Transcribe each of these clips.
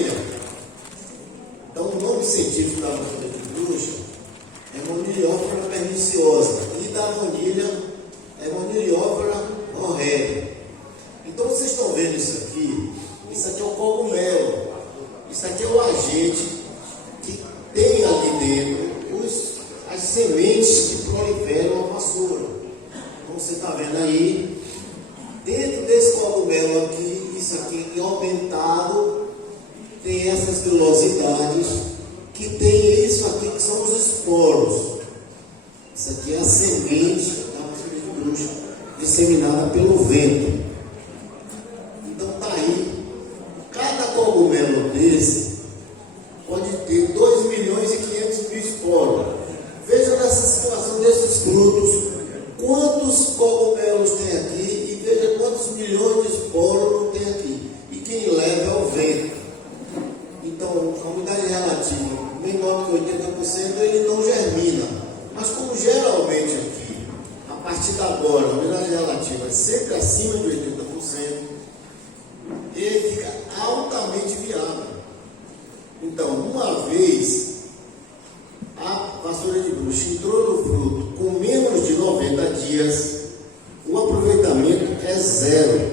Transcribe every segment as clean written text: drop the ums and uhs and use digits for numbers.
monilha. Então, o nome científico da vassoura de bruxa é Moniliófora perniciosa, e da monilha é Moniliófora horrenda. Então, vocês estão vendo isso aqui? Isso aqui é o cogumelo. Isso aqui é o agente que tem ali dentro as sementes que proliferam a vassoura. Como você está vendo aí, dentro desse cogumelo aqui, isso aqui é aumentado, tem essas velocidades, que tem isso aqui que são os esporos. Isso aqui é a semente da vassoura de bruxa, disseminada pelo vento. Então está aí, cada cogumelo desse pode ter 2 milhões e 500 mil esporos. Veja nessa situação desses frutos, quantos cogumelos tem aqui e veja quantos milhões de esporos não tem aqui. E quem leva é o vento. Então, a umidade relativa menor que 80%, ele não germina. Mas como geralmente aqui, a partir de agora, a umidade relativa é sempre acima de 80%, ele fica altamente viável. Então, uma vez a vassoura de bruxa entrou no fruto com menos de 90 dias, o aproveitamento é zero.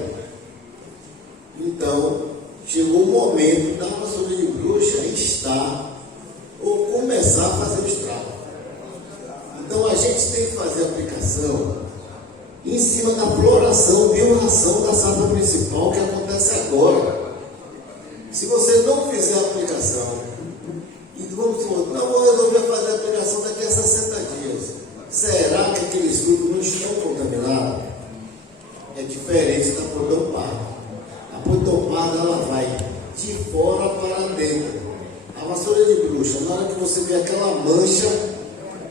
Então, chegou o momento da vassoura de bruxa estar ou começar a fazer o estrago. Então, a gente tem que fazer a aplicação em cima da floração, biorração da safra principal que acontece agora. Se você não fizer a aplicação, e vamos supor, não vou resolver fazer a aplicação daqui a 60 dias, será que aqueles frutos não estão contaminados? É diferente da protoparda. A protoparda, ela vai de fora para dentro. A vassoura de bruxa, na hora que você vê aquela mancha,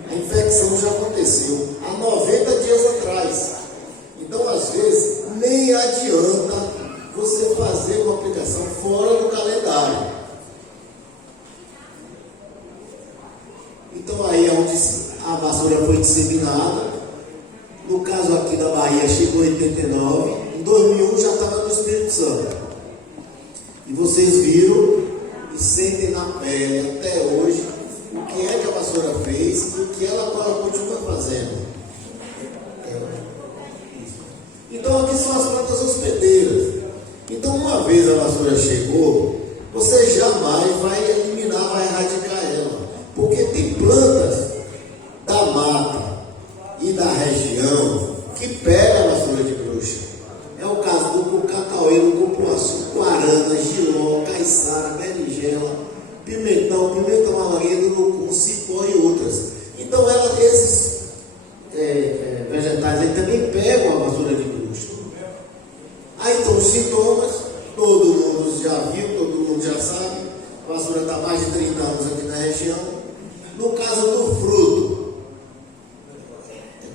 a infecção já aconteceu há 90 dias atrás. Então, às vezes, nem adianta você fazer uma aplicação fora do calendário. Então, aí é onde a vassoura foi disseminada. No caso aqui da Bahia, chegou em 89. Em 2001 já estava no Espírito Santo. E vocês viram e sentem na pele até hoje o que é que a vassoura fez e o que ela agora continua fazendo. Então, aqui são as plantas hospedeiras. Então, uma vez a vassoura chegou, você jamais vai eliminar, vai erradicar ela. Porque tem plantas da mata e da região que pegam a vassoura de bruxa. É o caso do cacaueiro, do cupuaçu, guarana, giló, caiçara, berinjela, pimentão alagueiro, urucum, cipó e outras. Então, esses vegetais aí também pegam a vassoura de bruxa. Aí estão os sintomas, todo mundo já viu, todo mundo já sabe. A vassoura está há mais de 30 anos aqui na região. No caso do fruto,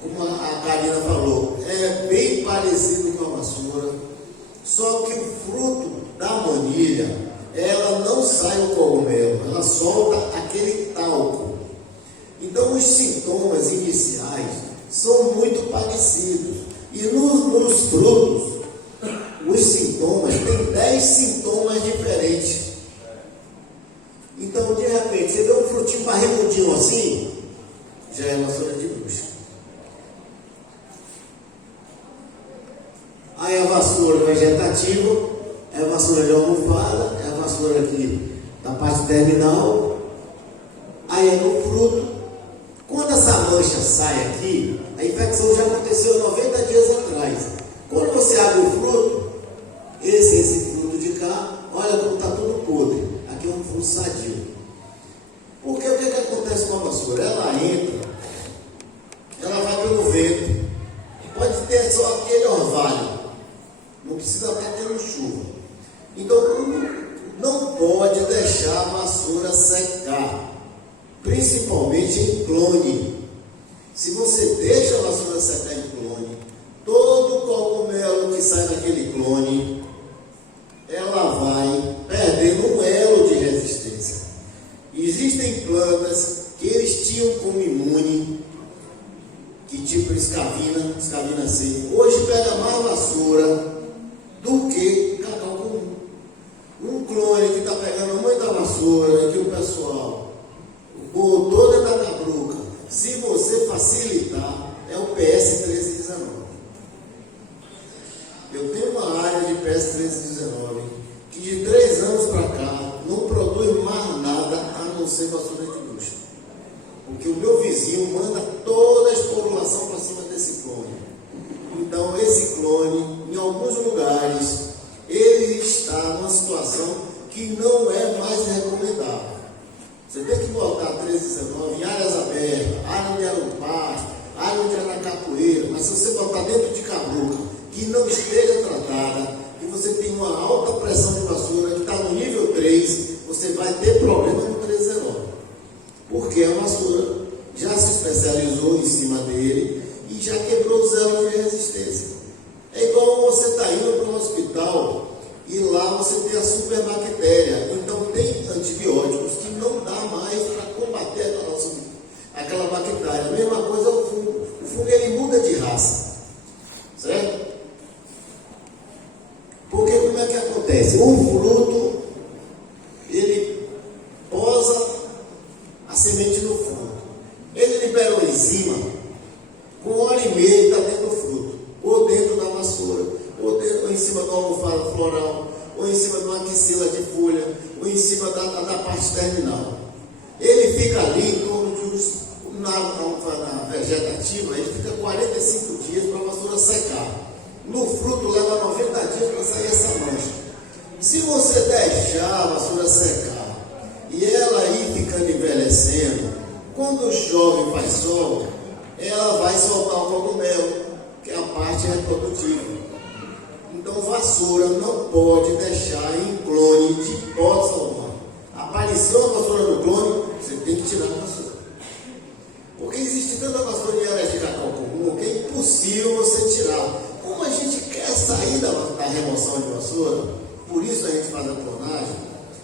como a Karina falou, é bem parecido com a vassoura, só que o fruto da manilha, ela não sai o cogumelo, ela solta aquele talco. Então, os sintomas iniciais são muito parecidos. E nos frutos, os sintomas, tem 10 sintomas diferentes. Então, de repente, você vê um frutinho barrigudinho assim, já é vassoura de bruxa. Aí a vassoura vegetativa, é a vassoura de almofada, é a vassoura aqui da parte terminal. Aí é no fruto. Quando essa mancha sai aqui, a infecção já aconteceu 90 dias atrás. Quando você abre o fruto, esse fruto de cá, olha como está tudo podre. Aqui é um fruto sadio. Porque o que acontece com a vassoura? Ela entra, ela vai pelo vento, pode ter só aquele orvalho, não precisa estar tendo chuva. Então, não pode deixar a vassoura secar, principalmente em clone. Se você deixa a vassoura secar em clone, todo o cogumelo que sai daquele clone, ela vai perdendo um elo de resistência. Existem plantas que eles tinham como imune, que tipo escavina seca, hoje pega mais vassoura do que cacau comum. Um clone que está pegando vassoura que o pessoal botou dentro da cabruca, se você facilitar, é o PS 1319. Eu tenho uma área de PS 1319 que de 3 anos para cá não produz mais nada a não ser vassoura de luxo. Porque o meu vizinho manda toda a esporulação para cima desse clone. Então, esse clone, em alguns lugares, ele está numa situação que não é mais recomendável. Você tem que botar 1319 em áreas abertas, área onde era o pasto, área onde era a capoeira, mas se você botar dentro de cabruca, que não esteja tratada, e você tem uma alta pressão de vassoura que está no nível 3, você vai ter problema no 1319. Porque a vassoura já se especializou em cima dele e já quebrou os elos de resistência. É igual você está indo para um hospital e lá você tem a superbactéria. Então tem antibióticos que não dá mais para combater aquela bactéria. A mesma coisa o fungo. O fungo ele muda de raça. Certo? Porque como é que acontece? O fruto, ele posa a semente no fundo. Ele libera uma enzima, com 1h30 ele está dentro do fruto, ou dentro da vassoura, ou em cima da almofada floral, ou em cima de uma axila de folha, ou em cima da parte terminal. Ele fica ali em torno de uns, na vegetativa, ele fica 45 dias para a vassoura secar. No fruto leva 90 dias para sair essa mancha. Se você deixar a vassoura secar e ela aí ficando envelhecendo, quando chove e faz sol, ela vai soltar o cogumelo, que é a parte reprodutiva. Então, vassoura não pode deixar em clone de hipótese alguma. Apareceu a vassoura no clone, você tem que tirar a vassoura. Porque existe tanta vassoura de área de cacau comum que é impossível você tirar. Como a gente quer sair da remoção de vassoura, por isso a gente faz a clonagem,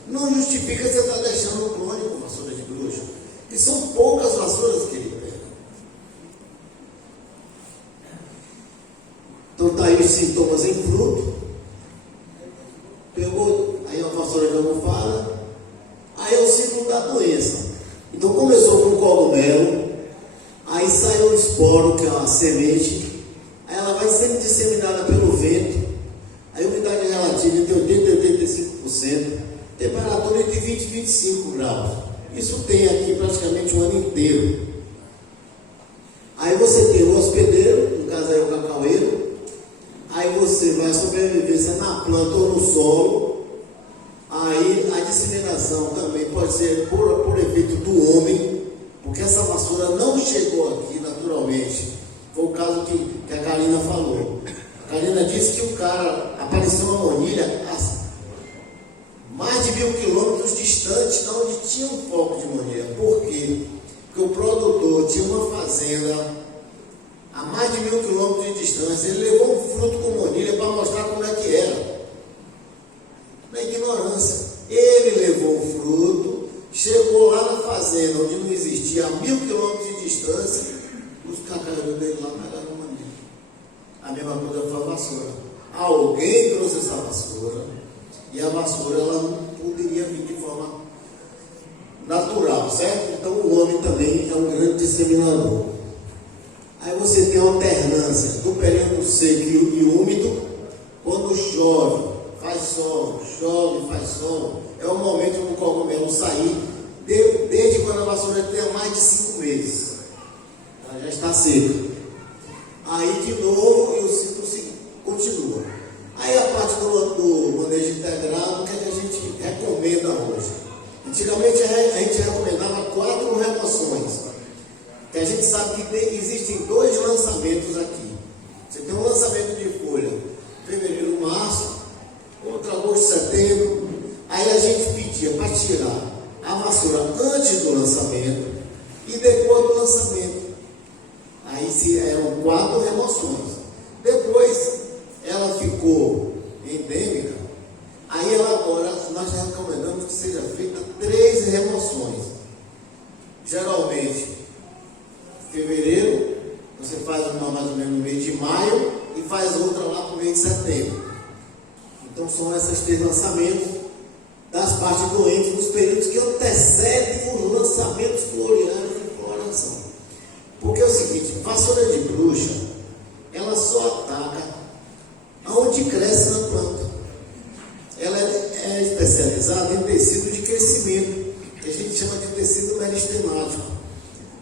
não justifica você estar deixando o clone com vassoura de bruxo. E são poucas vassouras que ele pega. Então está aí os sintomas em fruto. Pegou aí uma vassoura de almofada. Aí é o ciclo da doença. Então começou com o cogumelo. Aí saiu o esporo, que é uma semente. Aí ela vai sendo disseminada pelo vento. Aí a umidade relativa entre 80% e 85%. Temperatura entre 20 e 25 graus. Isso tem aqui praticamente o ano inteiro. Aí você tem o hospedeiro, no caso aí o cacaueiro. Aí você vai sobrevivência na planta ou no solo. Aí a disseminação também pode ser por efeito do homem, porque essa vassoura não chegou aqui naturalmente. Foi o caso que a Karina falou. A Karina disse que o cara apareceu uma monilha mais de 1.000 quilômetros distante de onde tinha um foco de monilha. Por quê? Porque o produtor tinha uma fazenda a mais de 1.000 quilômetros de distância. Ele levou um fruto com monilha para mostrar como é que era. Na ignorância. Ele levou o fruto, chegou lá na fazenda onde não existia, a 1.000 quilômetros de distância, os cacaueiros dele lá pegaram monilha. A mesma coisa foi a vassoura. Alguém trouxe essa vassoura. E a vassoura ela não poderia vir de forma natural, certo? Então o homem também é um grande disseminador. Aí você tem a alternância do período seco e úmido. Quando chove, faz sol, chove, faz sol. É o momento do cogumelo sair, desde quando a vassoura tem mais de 5 meses. Ela já está seca. Aí de novo e o ciclo continua. Aí a parte do manejo integrado, o que a gente recomenda hoje? Antigamente a gente recomendava 4 remoções. Que a gente sabe que existem 2 lançamentos aqui. Você tem um lançamento de folha, fevereiro, março, outro agosto, setembro. Aí a gente pedia para tirar a vassoura antes do lançamento e depois do lançamento. Aí eram 4 remoções. Depois ela ficou endêmica, aí agora nós recomendamos que seja feita 3 remoções. Geralmente, fevereiro, você faz uma mais ou menos no mês de maio e faz outra lá para o mês de setembro. Então são esses 3 lançamentos das parte doente nos períodos que antecedem os lançamentos floriários de floração. Porque é o seguinte, vassoura de bruxa, ela só ataca aonde cresce na planta. Ela é especializada em tecido de crescimento, que a gente chama de tecido meristemático.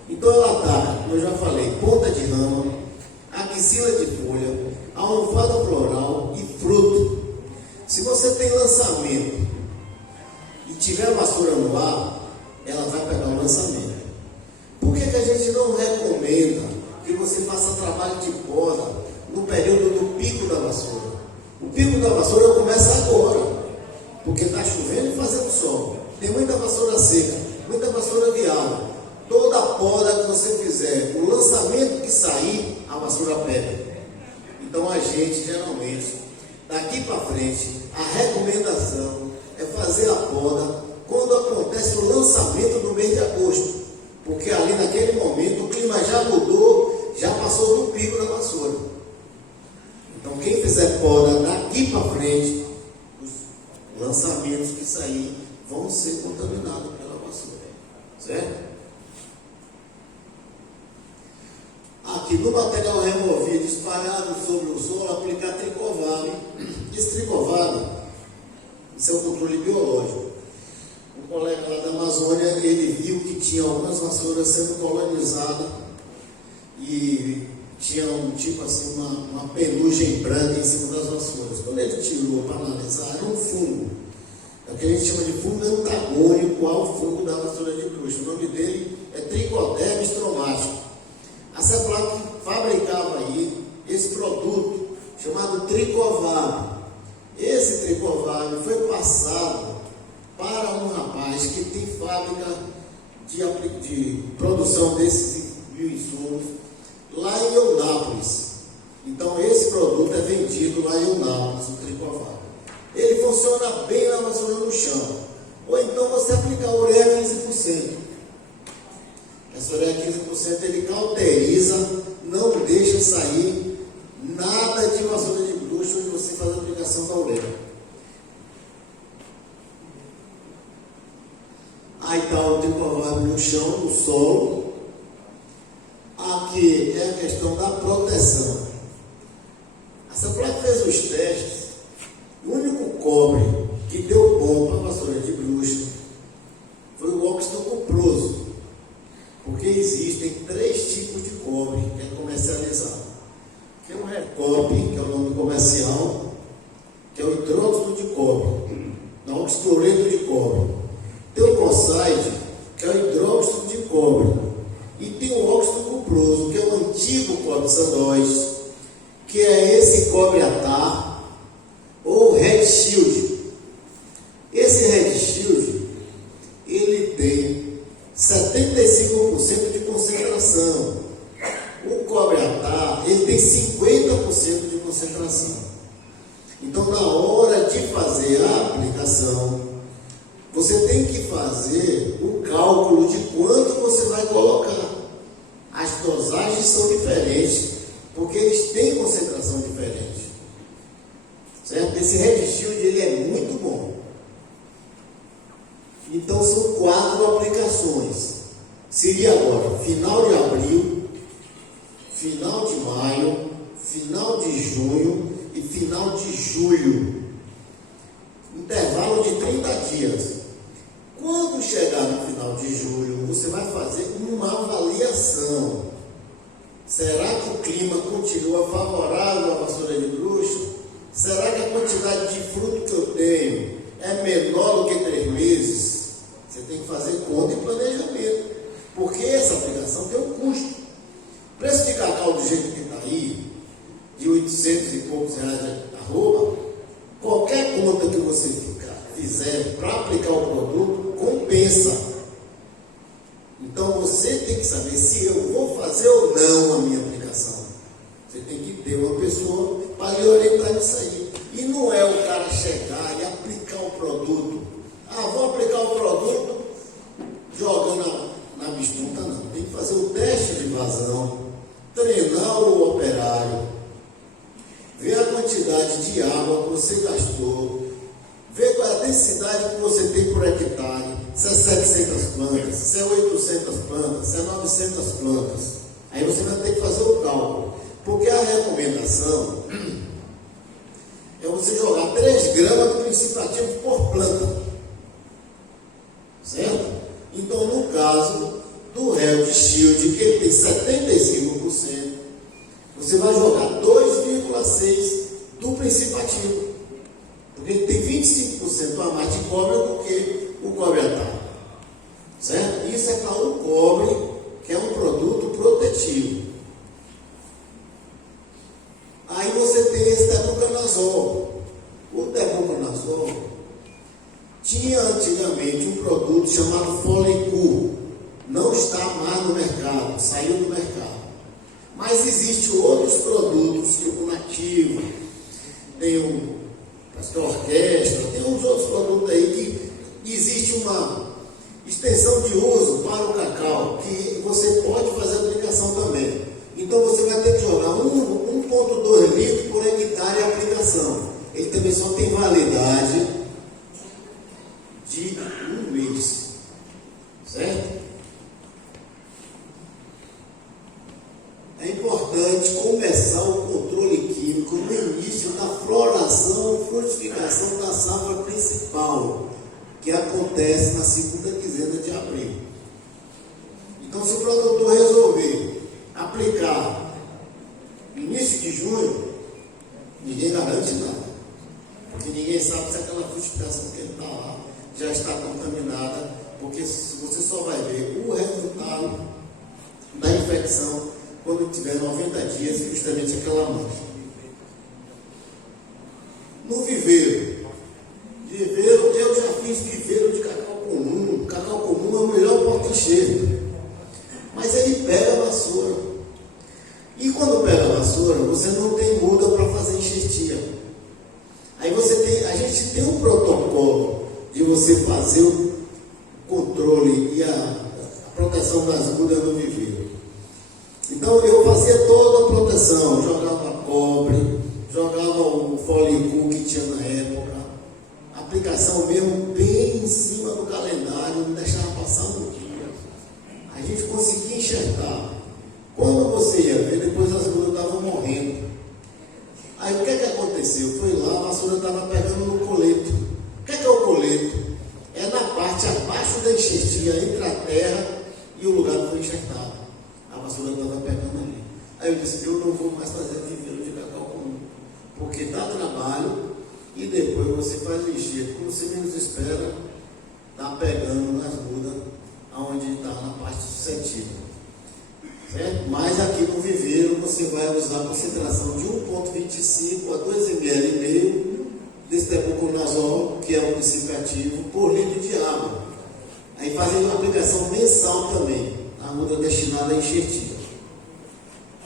Então ela ataca, como eu já falei, ponta de rama, axila de folha, almofada floral e fruto. Se você tem lançamento e tiver a vassoura no ar, ela vai pegar o lançamento. Por que a gente não recomenda que você faça trabalho de poda no período do pico da vassoura? O pico da vassoura começa agora, porque está chovendo e fazendo sol. Tem muita vassoura seca, muita vassoura de água. Toda poda que você fizer, o lançamento que sair, a vassoura pega. Então a gente geralmente, daqui para frente, a recomendação é fazer a poda quando acontece o lançamento no mês de agosto. Porque ali naquele momento o clima já mudou, já passou do pico da vassoura. Então quem fizer poda daqui para frente, os lançamentos que sair vão ser contaminados pela vassoura. Certo? Aqui no material removido espalhado sobre o solo, aplicar tricovale. Esse tricovale, isso é um controle biológico. Um colega lá da Amazônia, ele viu que tinha algumas vassouras sendo colonizadas e tinha um tipo assim, uma penugem branca em cima das vassouras. Quando ele tirou para analisar, era um fungo. É o que a gente chama de fungo antagônico ao fungo da vassoura de bruxa. O nome dele é Trichoderma stromático. A CEPLAC fabricava aí esse produto chamado tricovale. Esse tricovale foi passado para um rapaz que tem fábrica de produção desses bioinsumos lá em Eunápolis. Então esse produto é vendido lá em Eunápolis, o tricovale. Ele funciona bem na vassoura no chão. Ou então você aplicar ureia 15%. Essa ureia 15% ele cauteriza, não deixa sair nada de vassoura de bruxa onde você faz a aplicação da ureia. Aí está o tricovale no chão, no solo. Aqui é a questão da proteção. Essa placa fez os testes. O único cobre que deu bom para a vassoura de bruxa foi o óxido cuproso. Porque existem 3 tipos de cobre que é comercializado. Que é o Recop, que é o nome comercial, que é o hidróxido de cobre, não, o oxicloreto de cobre. Tem o Cosaide, que é o hidróxido de cobre. E tem o óxido cuproso, que é o antigo cobre SAN2, que é esse cobre atar, ou Red Shield. Esse Red Shield, ele tem 75% de concentração. O cobre atar, ele tem 50% de concentração. Então, na hora de fazer a aplicação, você tem que fazer o cálculo de quanto você vai colocar. As dosagens são diferentes, porque eles têm concentração diferente. Certo? Esse Red Shield, ele é muito bom. Então são 4 aplicações. Seria agora final de abril, final de maio, final de junho e final de julho. Intervalo de 30 dias. Quando chegar no final de julho, você vai fazer uma avaliação. Será que o clima continua favorável à vassoura de bruxa? Será que a quantidade de fruto que eu tenho é menor do que 3 meses? Você tem que fazer conta e planejamento, porque essa aplicação tem um custo. O preço de cacau do jeito que está aí, de 800 e poucos reais a arroba, qualquer conta que você fizer para aplicar o produto, compensa. Então você tem que saber se eu vou fazer ou não a minha aplicação. Você tem que ter uma pessoa para lhe orientar nisso aí. E não é o cara chegar e aplicar o produto. Vou aplicar o produto jogando na bismuta, não. Tem que fazer o teste de vazão, treinar o operário, ver a quantidade de água que você gastou, ver qual é a densidade que você tem por hectare, se é 700 plantas, se é 800 plantas, se é 900 plantas. Aí você vai ter que fazer o cálculo. Porque a recomendação é você jogar 3 gramas do princípio ativo por planta. Certo? Então, no caso do Health Shield, que ele tem 75%, você vai jogar 2,6 do princípio ativo. Porque ele tem 25% a mais de cobre do que o cobre atalho. Certo? Isso é para o cobre, que é um produto protetivo. Aí você tem esse tebuconazol. O tebuconazol tinha antigamente um produto chamado Folicur. Não está mais no mercado, saiu do mercado. Mas existem outros produtos, tipo o Nativa, tem acho que a Orquestra, tem uns outros produtos aí que existe uma extensão de uso para o cacau, que você pode fazer aplicação também. Então você vai ter que jogar 1,2 litros por hectare a aplicação. Ele também só tem validade de 1 mês. Certo? É importante começar o controle químico no início da floração e frutificação da safra principal, que acontece na segunda quinzena de abril. Então, se o produtor resolver aplicar no início de junho, ninguém garante nada, porque ninguém sabe se aquela frutificação que ele está lá já está contaminada, porque você só vai ver o resultado da infecção quando tiver 90 dias, justamente aquela mancha. No viveiro, eu já fiz viveiro de cacau comum. Cacau comum é o melhor porta-enxerto, mas ele pega a vassoura. E quando pega a vassoura, você não tem muda para fazer enxertia. Aí a gente tem um protocolo de você fazer o controle e a proteção das mudas no viveiro. Então eu fazia toda a proteção, jogava cobre, jogava o Folicur que tinha na época, aplicação mesmo bem em cima do calendário, não deixava passar um dia. A gente conseguia enxertar. Quando você ia ver, depois as mudas estavam morrendo. Aí o que aconteceu? Foi lá, a vassoura estava pegando no coleto. O que é o coleto? É na parte abaixo da enxertia, entre a terra e o lugar que foi enxertado. A vassoura estava pegando ali. Aí eu disse, eu não vou mais fazer viveiro de cacau comum, porque dá trabalho e depois você faz o enxerto. Quando você menos espera, está pegando nas mudas, onde está na parte suscetível. Certo? Mas aqui no viveiro você vai usar a concentração de 1,25 a 2,5 ml desse tebuconazol, que é o princípio ativo, por litro de água. Aí fazendo uma aplicação mensal também, a muda destinada a enxertia.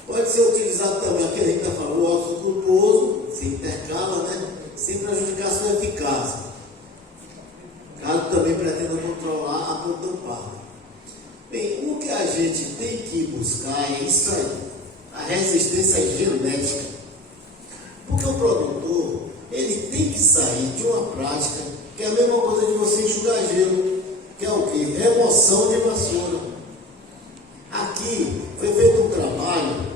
Pode ser utilizado também aquele que a gente está falando, o óxido cultuoso, se intercala, né? Sem prejudicar a sua eficácia. Caso também pretenda controlar a ponta parda. Bem, o que a gente tem que buscar é isso aí, a resistência genética. Porque o produtor, ele tem que sair de uma prática que é a mesma coisa de você enxugar gelo, que é o quê? Remoção de vassoura. Aqui foi feito um trabalho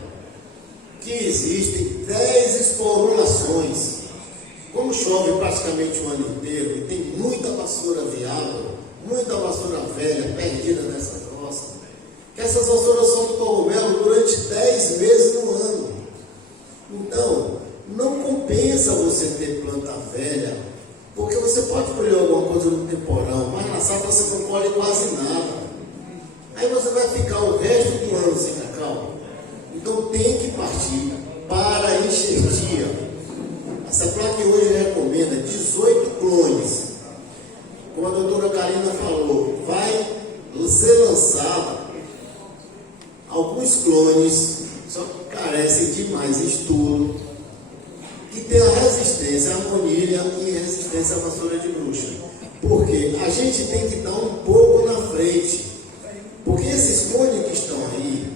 que existem 10 esporulações. Como chove praticamente o ano inteiro e tem muita vassoura viável, muita vassoura velha perdida nessas roças, que essas vassouras soltam cogumelo durante 10 meses no ano. Então, não compensa você ter planta velha, porque você pode colher alguma coisa no temporão, mas na safra você não colhe quase nada. Aí você vai ficar o resto do ano sem cacau. Então tem que partir para a enxertia. Essa placa hoje recomenda 18 clones. Como a doutora Karina falou, vai ser lançado alguns clones, só que carecem de mais estudo, que tem a resistência à harmonia e resistência à vassoura de bruxa. Porque a gente tem que estar um pouco na frente. Porque esses clones que estão aí,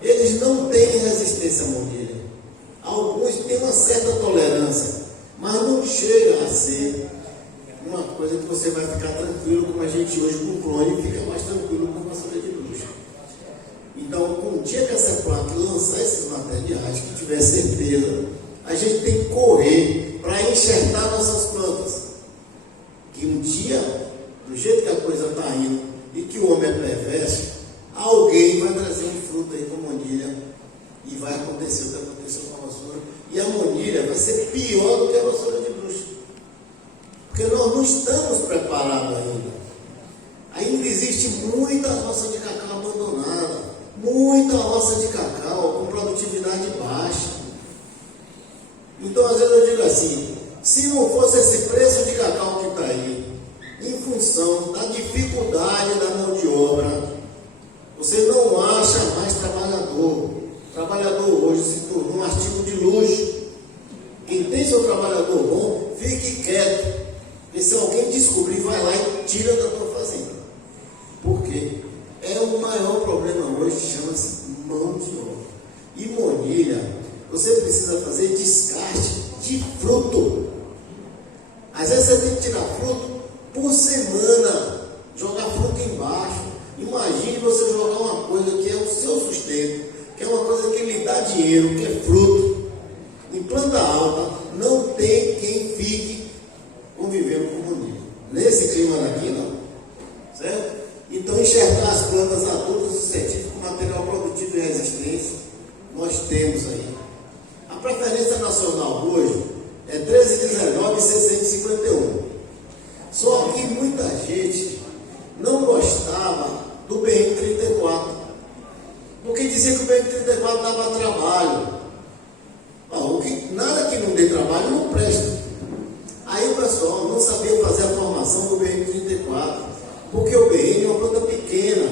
eles não têm resistência à harmonia. Alguns têm uma certa tolerância, mas não chega a ser uma coisa que você vai ficar ficar tranquilo, como a gente hoje com o clone fica mais tranquilo com a vassoura de bruxa. Então, um dia que essa planta lançar esses materiais, que tiver certeza, a gente tem que correr para enxertar nossas plantas. Que um dia, do jeito que a coisa está indo e que o homem é perverso, alguém vai trazer um fruto aí com monilha e vai acontecer o que aconteceu com a vassoura. E a monilha vai ser pior do que a vassoura de bruxa. Porque nós não estamos preparados ainda. Ainda existe muita roça de cacau abandonada, muita roça de cacau com produtividade baixa. Então, às vezes eu digo assim, se não fosse esse preço de cacau que está aí, em função da dificuldade da mão de obra, você não acha mais trabalhador. Trabalhador hoje se tornou um artigo de luxo. Quem tem seu trabalhador bom, fique quieto. E se alguém descobrir, vai lá e tira da tua fazenda. Por quê? É o maior problema hoje, chama-se mão de obra. E monilha, você precisa fazer descarte de fruto. Às vezes você tem que tirar fruto por semana, jogar fruto embaixo. Imagine você jogar uma coisa que é o seu sustento, que é uma coisa que lhe dá dinheiro, que é fruto. Em planta alta, não tem quem fique convivendo com monilha. Nesse clima daqui, não. Certo? Então, enxergar as plantas adultas suscetíveis com material produtivo e resistência, nós temos aí. A preferência nacional hoje é 1319 e 651. Só que muita gente não gostava do BM34, porque dizia que o BM34 dava trabalho. Nada que não dê trabalho não presta. Aí o pessoal não sabia fazer a formação do BM34, porque o BM é uma planta pequena,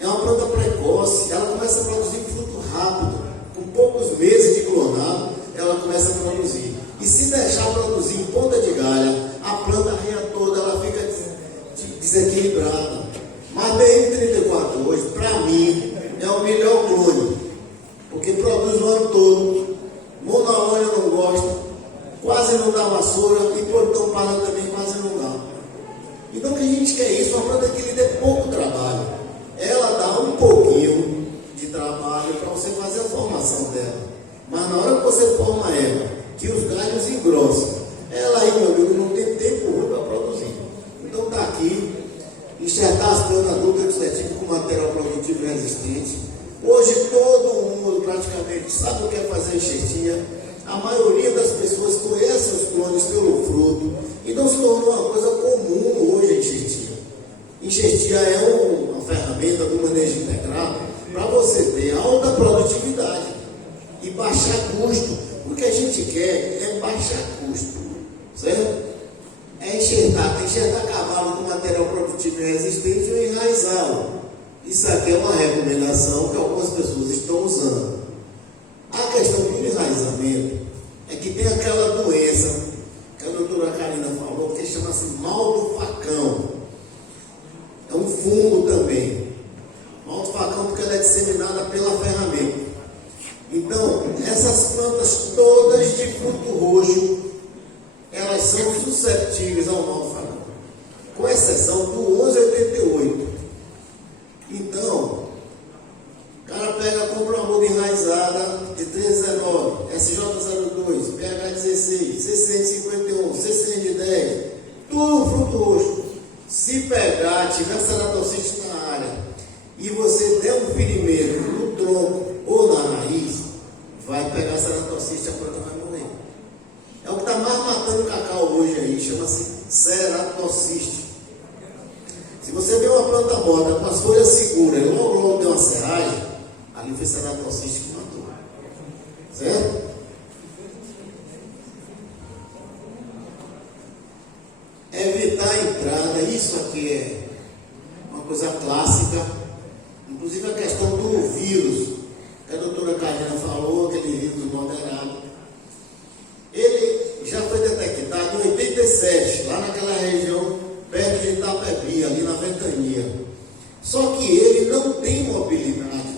é uma planta precoce, ela começa a produzir fruto rápido, com poucos meses de clonado, ela começa a produzir. E se deixar produzir em ponta de galha, a planta arreia toda, ela fica desequilibrada. Mas BM34 hoje, para mim, é o melhor clone, porque produz o ano todo, monolônia não gosta, quase não dá vassoura, e portão para também quase não dá. Então o que a gente quer é isso, uma planta que lhe dê pouco trabalho. Ela dá um pouquinho de trabalho para você fazer a formação dela. Mas na hora que você forma ela, que os galhos engrossam, ela aí, meu amigo, não tem tempo ruim para produzir. Então está aqui, enxertar as plantas adultas suscetíveis com material produtivo e resistente. Hoje todo mundo praticamente sabe o que é fazer enxertia. A maioria das pessoas conhece os clones pelo fruto. Então se tornou uma coisa comum hoje a enxertia. Enxertia é uma ferramenta do manejo integrado para você ter alta produtividade e baixar custo. O que a gente quer é baixar custo, certo? É enxertar cavalo com material produtivo e resistente e enraizá-lo. Isso aqui é uma recomendação que algumas pessoas estão usando. A questão do enraizamento é que tem aquela doença que a doutora Karina falou, que chama-se mal do facão. É um fungo também. Mal do facão porque ela é disseminada pela ferramenta. Então, essas plantas todas de fruto roxo, elas são suscetíveis ao mal do facão, com exceção do 1188. Então, o cara compra uma muda enraizada de 319, SJ02, PH16, C151, C110, tudo fruto roxo. Se pegar, tiver ceratocite na área, e você der um ferimento no tronco ou na raiz, vai pegar ceratocite, a planta vai morrer. É o que está mais matando o cacau hoje aí, chama-se ceratocite. Se você vê uma planta morta com as folhas seguras e logo tem uma serragem, ali foi ceratocite que matou. Certo? Evitar a entrada, isso aqui é uma coisa clássica, inclusive a questão do vírus, que a doutora Karina falou, aquele vírus moderado. Ele já foi detectado em 87, lá naquela região perto de Itapebi, ali na Ventania. Só que ele não tem mobilidade.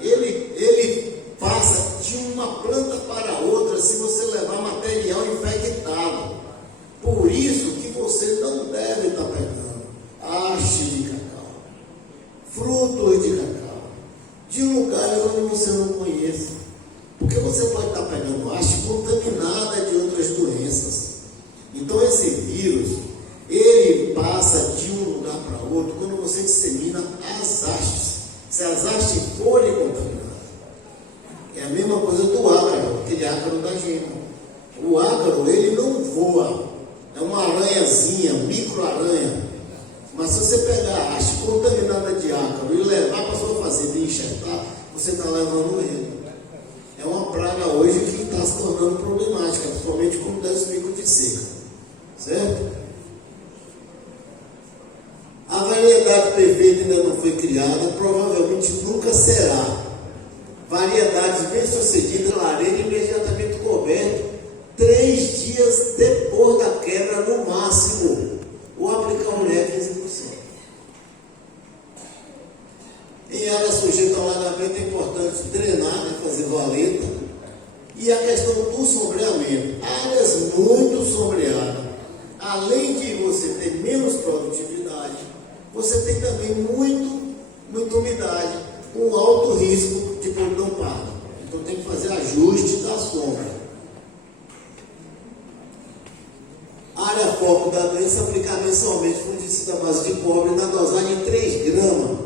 Ele passa de uma planta para outra se você levar material infectado. Por isso que você não não deve estar pegando haste de cacau, frutos de cacau, de lugares onde você não conhece. Porque você pode estar pegando haste contaminada de outras doenças. Então esse vírus, ele passa de um lugar para outro quando você dissemina as hastes. Se as hastes forem contaminadas. É a mesma coisa do ácaro, aquele ácaro da gema. O ácaro, ele não voa. É uma aranhazinha, micro-aranha. Mas se você pegar a haste contaminada de ácaro e levar para a sua fazenda e enxertar, você está levando ele. É uma praga hoje que está se tornando problemática, principalmente quando dá esse pico de seca. Certo? A variedade perfeita ainda não foi criada, provavelmente nunca será. Variedades bem-sucedidas, lareira imediatamente coberto, 3 dias depois da quebra no máximo, ou aplicar um NEC 15%. Em área sujeita ao alagamento é importante drenar, né, fazer valeta. E a questão do sombreamento. Áreas muito sombreadas, além de você ter menos produtividade, você tem também muita umidade, com alto risco de cordão pardo. Então tem que fazer ajuste da sombra. Área foco da doença, aplicar mensalmente fungicida à base de cobre na dosagem de 3 gramas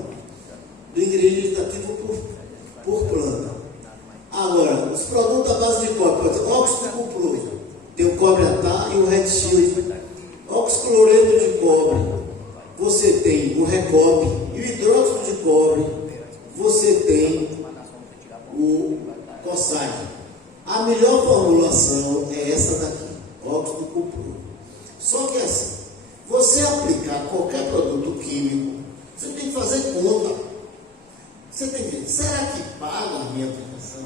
do ingrediente ativo por planta. Agora, os produtos à base de cobre, pode ser óxido cuproso, tem o cobre atá e o red shield, oxicloreto de cobre, você tem o recobre e o hidróxido de cobre, você tem o COSAG. A melhor formulação é essa daqui, óxido cuproso. Só que assim, você aplicar qualquer produto químico, você tem que fazer conta. Você tem que ver, será que paga a minha aplicação?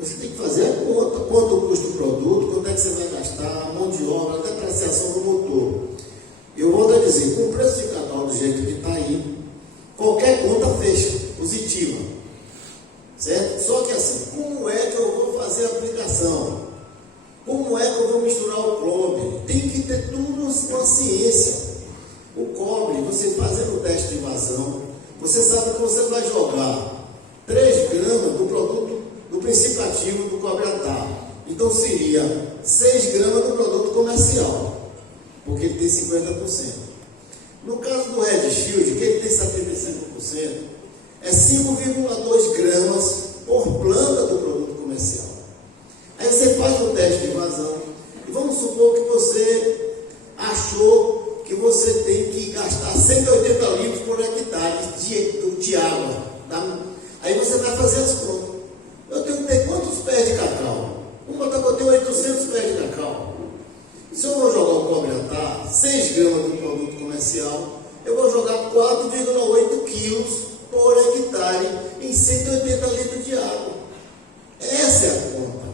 Você tem que fazer a conta, quanto custa o produto, quanto é que você vai gastar, a mão de obra, a depreciação do motor. Eu vou te dizer, com o preço de cacau do jeito que está aí, qualquer conta fecha, positiva. Certo? Só que assim, como é que eu vou fazer a aplicação? Como é que eu vou misturar o cobre? Tem que ter tudo com ciência. O cobre, você fazendo o teste de vazão, você sabe que você vai jogar 3 gramas do produto, do princípio ativo do cobre atá. Então seria 6 gramas do produto comercial, porque ele tem 50%. No caso do Red Shield, que ele tem 75%, é 5,2 gramas por planta do produto comercial. Aí você faz o teste de vazão, e vamos supor que você achou que você tem que gastar 180 litros por hectare de água. Tá? Aí você vai fazer as contas. Eu tenho que ter quantos pés de cacau? Vamos botar que eu tenho 800 pés de cacau. Se eu vou jogar o cobre atá, 6 gramas do produto comercial, eu vou jogar 4,8 quilos por hectare em 180 litros de água. Essa é a conta.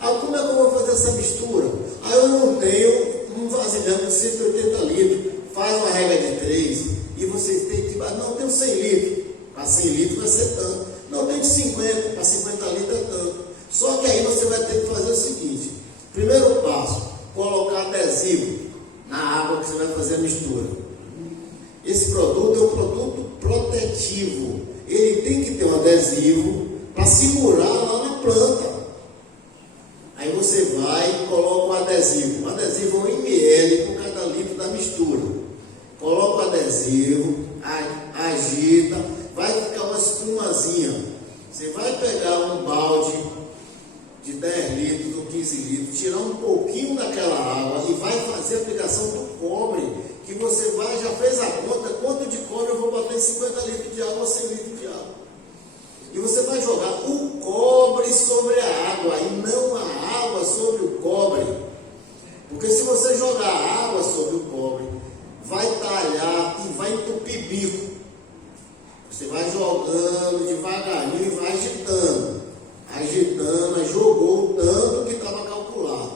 Ah, como é que eu vou fazer essa mistura? Ah, eu não tenho um vasilhame de 180 litros. Faz uma regra de 3 e você tem que... Não, eu tenho 100 litros. Para 100 litros vai ser tanto. Não, eu tenho de 50. Para 50 litros é tanto. Só que aí você vai ter que fazer o seguinte. Primeiro passo, colocar adesivo na água que você vai fazer a mistura. Esse produto é um produto protetivo. Ele tem que ter um adesivo para segurar lá na planta. Aí você vai e coloca o adesivo. O adesivo é 1 ml por cada litro da mistura. Coloca o adesivo, agita, vai ficar uma espumazinha. Você vai pegar um balde de 10 litros ou 15 litros, tirar um pouquinho daquela água e vai fazer a aplicação do cobre, que você vai, já fez a conta, quanto de cobre eu vou botar em 50 litros de água ou 100 litros de água. E você vai jogar o cobre sobre a água e não a água sobre o cobre. Porque se você jogar a água sobre o cobre, vai talhar e vai entupir bico. Você vai jogando devagarinho e vai agitando. Agitando, jogou o tanto que estava calculado.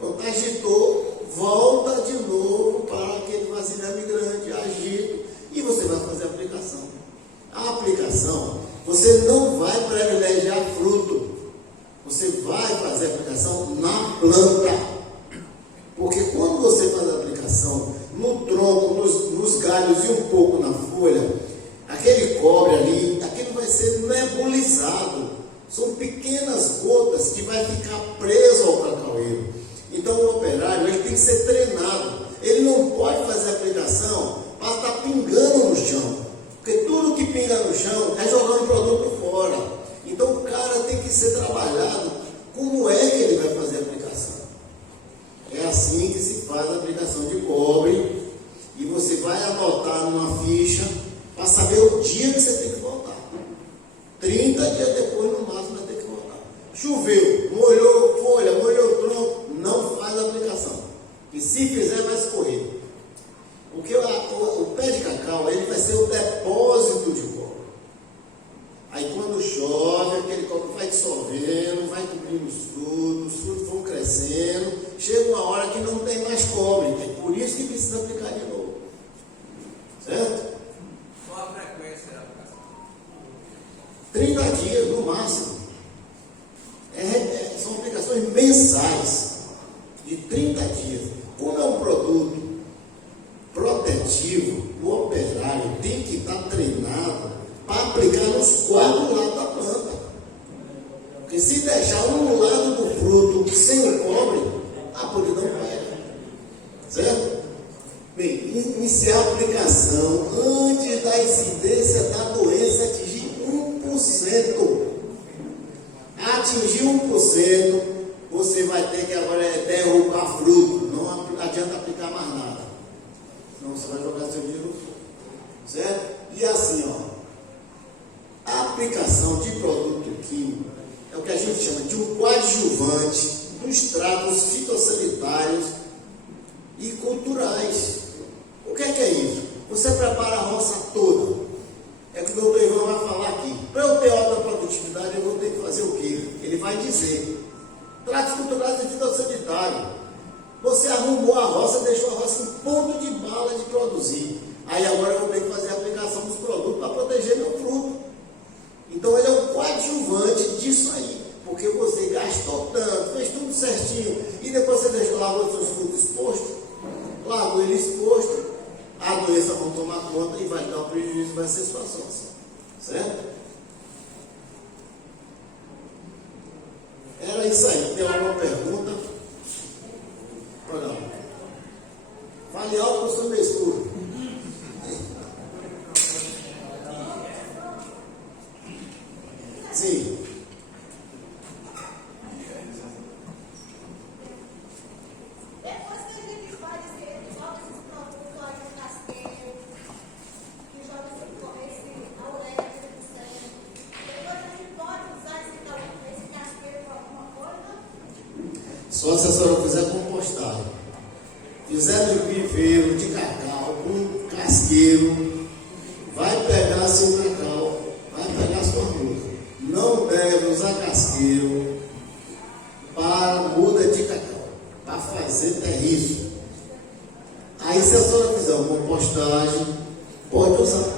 Quando agitou, volta de novo para aquele vasilhame grande, agita e você vai fazer a aplicação. A aplicação, você não vai privilegiar fruto. Você vai fazer a aplicação na planta. Porque quando você faz a aplicação galhos e um pouco na folha, aquele cobre ali, aquilo vai ser nebulizado. São pequenas gotas que vai ficar preso ao cacaueiro. Então o operário ele tem que ser treinado. Ele não pode fazer aplicação para estar pingando no chão. Porque tudo que pinga no chão é jogando produto fora. Então o cara tem que ser trabalhado. Como é que ele vai fazer a aplicação? É assim que se faz a aplicação de cobre. E você vai anotar numa ficha para saber o dia que você tem que voltar. 30 dias depois, no máximo, vai ter que voltar. Choveu, molhou folha, molhou tronco, não faz a aplicação. E se fizer, vai escorrer. Porque o pé de cacau, ele vai ser o depósito de cobre. Aí quando chove, aquele cobre vai dissolvendo, vai cobrindo os frutos vão crescendo, chega uma hora que não tem mais cobre. É por isso que precisa aplicar de novo. Certo? Qual a frequência da aplicação? 30 dias no máximo. São aplicações mensais de 30 dias. Como é um produto protetivo, o operário tem que estar treinado para aplicar nos 4 lados da planta. Porque se deixar um lado do fruto sem o cobre, a podridão pega. Certo? Bem, iniciar a aplicação antes da incidência da doença atingir 1%. Atingir 1%, você vai ter que agora derrubar fruto. Não adianta aplicar mais nada. Senão você vai jogar seu dinheiro fora. Certo? E assim, ó, a aplicação de produto químico é o que a gente chama de um coadjuvante dos tratos fitossanitários e culturais. O que é isso? Você prepara a roça toda. É o que o doutor Ivan vai falar aqui. Para eu ter alta produtividade, eu vou ter que fazer o quê? Ele vai dizer: tratos culturais e fitossanitários. Você arrumou a roça, deixou a roça em ponto de bala de produzir. Aí agora eu vou ter que fazer a aplicação dos produtos para proteger meu fruto. Então ele é um coadjuvante disso aí. Porque você gastou tanto, fez tudo certinho, e depois você deixou lá os seus frutos expostos, largou ele exposto, a doença vai tomar conta e vai dar um prejuízo, vai ser sua sócia. Certo? Era isso aí. Tem alguma pergunta? Ou não? Fale algo, eu sou meio escuro. Sim. Só se a senhora fizer compostagem. Fizer no viveiro de cacau com casqueiro, vai pegar seu cacau, vai pegar sua muda. Não deve usar casqueiro para muda de cacau, para fazer terrível. Aí se a senhora fizer uma compostagem, pode usar.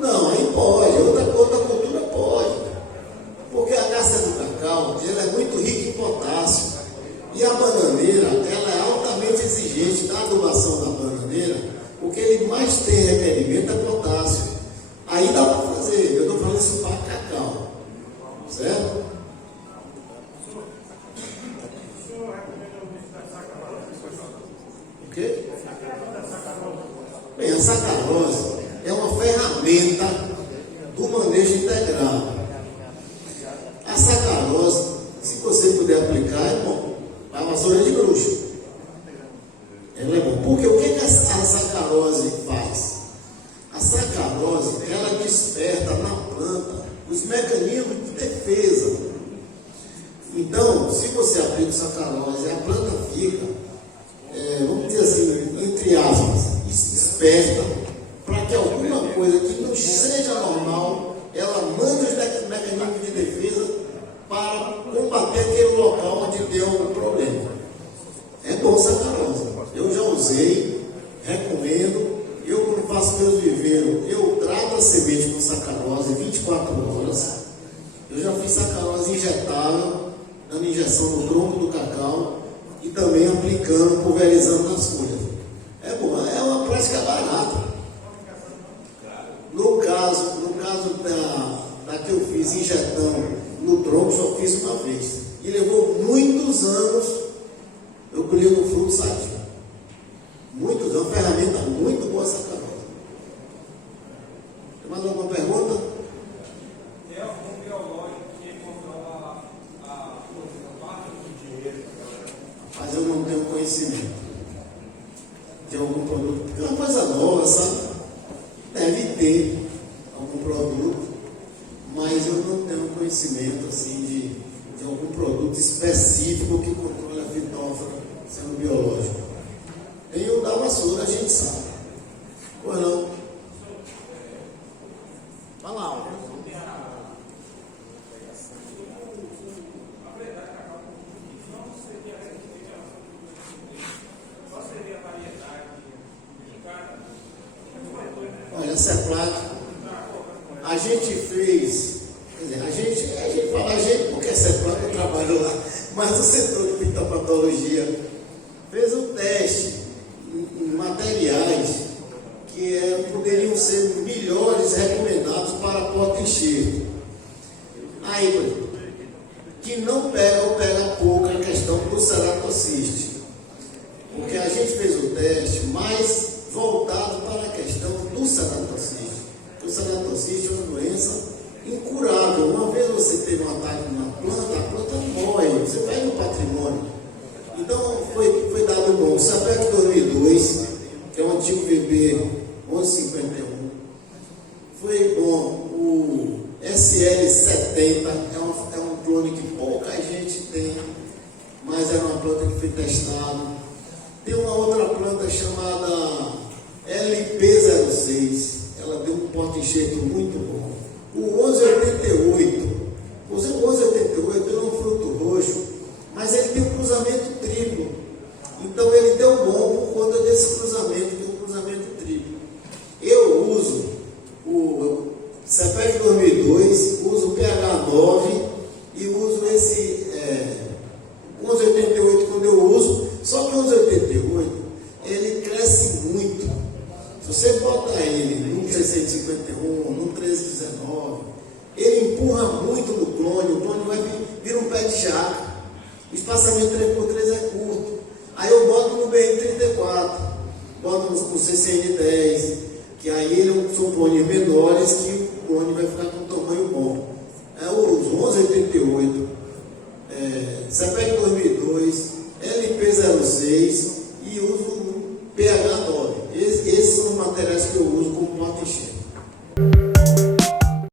Não, aí pode, outra cultura pode. Porque a casca do cacau, ela é muito rica em potássio. E a bananeira, ela é altamente exigente da adubação da bananeira, porque ele mais tem requerimento é potássio. Aí dá para fazer, eu estou falando isso para cacau. Certo? O quê? Bem, a sacarose é uma ferramenta do manejo integrado. A sacarose, se você puder aplicar, é bom. A vassoura de bruxa. Ela é bom. Porque o que a sacarose faz? A sacarose, ela desperta na planta os mecanismos de defesa. Então, se você aplica sacarose, a planta fica, vamos dizer assim, entre aspas, esperta, para que alguma coisa que não seja normal, ela manda os mecanismos de defesa para combater aquele local onde deu o problema. É bom sacarose. Eu já usei, recomendo. Eu, quando faço meus viveiros, eu trato a semente com sacarose 24 horas. Eu já fiz sacarose injetável, dando injeção no tronco do cacau e também aplicando cano pulverizando nas folhas. É bom, é uma prática barata. No caso da que eu fiz injetão no tronco, só fiz uma vez. E levou muitos anos eu colhendo o fruto sadio. Muitos anos, uma ferramenta muito boa essa carota. Tem mais alguma pergunta? Tem algum biológico que controla a parte do dinheiro? Mas eu não tenho conhecimento de algum produto, porque é uma coisa nova, sabe? Deve ter algum produto, mas eu não tenho conhecimento assim de algum produto específico que controle a fitófora sendo biológico. Tem o da vassoura, a gente sabe. Ou não? Fala algo. Olha, essa é prática. A gente fez, quer dizer, a gente fala a gente porque essa é prática, eu trabalho lá, mas o setor de fitopatologia fez um teste em materiais que poderiam ser melhores recomendados para porta-enxerto. Aí, por exemplo, que não pega ou pega pouco a questão do ceratociste, porque a gente fez o teste mais voltado para a questão do ceratociste. O ceratociste é uma doença incurável. Uma vez você teve um ataque na planta, a planta morre, você vai no patrimônio. Então foi dado bom. O Sapec 2002, que é um antigo VB 1151, foi bom. O SL70 é um clone que pouca gente tem, mas era uma planta que foi testada. Tem uma outra planta chamada LP06, ela deu um porta-enxerto muito bom. O 1188, o 1188 é um fruto roxo, mas ele tem um cruzamento triplo. Então ele deu bom por conta desse cruzamento, que é um cruzamento triplo. Eu uso o CPF 2002, uso o PH9 e uso esse 1188 quando eu uso. Só que o 1188 ele cresce muito. Se você bota ele no 651, no 1319, ele empurra muito no clone, o clone vai vir um pé de jaca. O espaçamento 3x3 é curto. Aí eu boto no BN34, boto no CCN10, que aí são clones menores que o clone vai ficar com um tamanho bom. Eu uso 1188, CPEC 2002, LP06 e uso PH9. Esses são os materiais que eu uso como porta-enxerto.